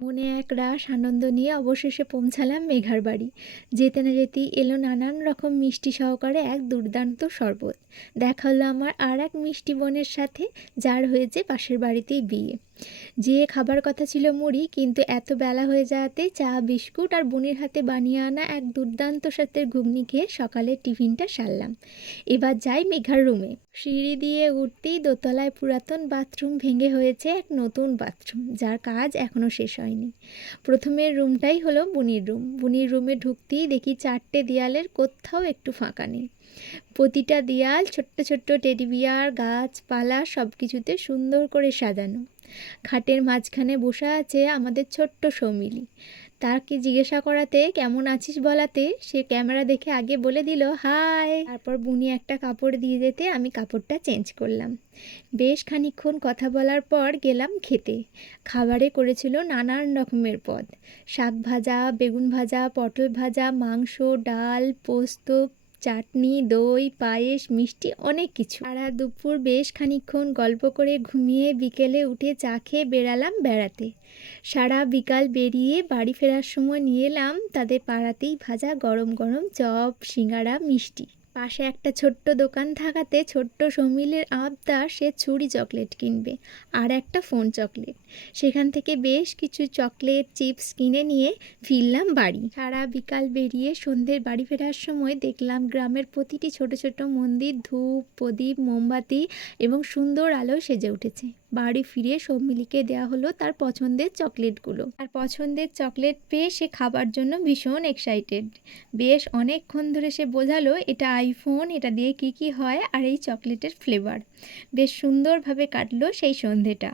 মনে এক রাশ আনন্দ নিয়ে অবশেষে পৌঁছালাম মেঘার বাড়ি। যেতে না যেতেই এলো নানান রকম মিষ্টি সহকারে এক দুর্দান্ত শরবত। দেখা হলো আমার আর এক মিষ্টি বোনের সাথে, যার হয়েছে পাশের বাড়িতেই বিয়ে। যেয়ে খাবার কথা ছিল মুড়ি, কিন্তু এত বেলা হয়ে যাওয়াতে চা বিস্কুট আর বোনের হাতে বানিয়ে আনা এক দুর্দান্ত স্বাদের ঘুগনি খেয়ে সকালের টিফিনটা সারলাম। এবার যাই মেঘার রুমে। সিঁড়ি দিয়ে উঠতেই দোতলায় পুরাতন বাথরুম ভেঙে হয়েছে এক নতুন বাথরুম, যার কাজ এখনও শেষ হয়নি। প্রথমের রুমটাই হলো বুনির রুম। বুনির রুমে ঢুকতেই দেখি চারটে দেয়ালের কোথাও একটু ফাঁকা নেই। প্রতিটা দেয়াল ছোট্ট ছোট্ট টেডি বিয়ার, গাছপালা সব কিছুতে সুন্দর করে সাজানো। খাটের মাঝখানে বসে আছে আমাদের ছোট্ট সৌমিলি। তাকে জিজ্ঞাসা করাতে কেমন আছিস বলাতে সে ক্যামেরা দেখে আগে বলে দিল হাই। তারপর বুনি একটা কাপড় দিয়ে যেতে আমি কাপড়টা চেঞ্জ করলাম। বেশ খানিকক্ষণ কথা বলার পর গেলাম খেতে। খাবারে করেছিল নানান রকমের পদ: শাক ভাজা, বেগুন ভাজা, পটল ভাজা, মাংস, ডাল, পোস্ত, চাটনি, দই, পায়েস, মিষ্টি, অনেক কিছু। সারা দুপুর বেশ খানিকক্ষণ গল্প করে ঘুমিয়ে বিকেলে উঠে চা খেয়ে বেরালাম বেড়াতে। সারা বিকাল বেরিয়ে বাড়ি ফেরার সময় নিয়ে এলাম তাদের পাড়াতেই ভাজা গরম গরম চপ, সিঙ্গাড়া, মিষ্টি। পাশে একটা ছোট্ট দোকান থাকাতে ছোট্ট সৌমিলের আবদার সে ছুরি চকলেট কিনবে আর একটা ফোন চকলেট। সেখান থেকে বেশ কিছু চকলেট চিপস কিনে নিয়ে ফিরলাম বাড়ি। সারা বিকাল বেরিয়ে সন্ধ্যের বাড়ি ফেরার সময় দেখলাম গ্রামের প্রতিটি ছোট ছোট মন্দির ধূপ, প্রদীপ, মোমবাতি এবং সুন্দর আলোয় সেজে উঠেছে। বাড়ি ফিরে সৌমিলিকে দেওয়া হলো তার পছন্দের চকলেটগুলো। আর পছন্দের চকলেট পেয়ে সে খাবার জন্য ভীষণ এক্সাইটেড। বেশ অনেকক্ষণ ধরে সে বোঝালো এটা আইফোন, এটা দিয়ে কি কি হয় আর এই চকলেটের ফ্লেভার। বেশ সুন্দরভাবে কাটলো সেই সন্ধেটা।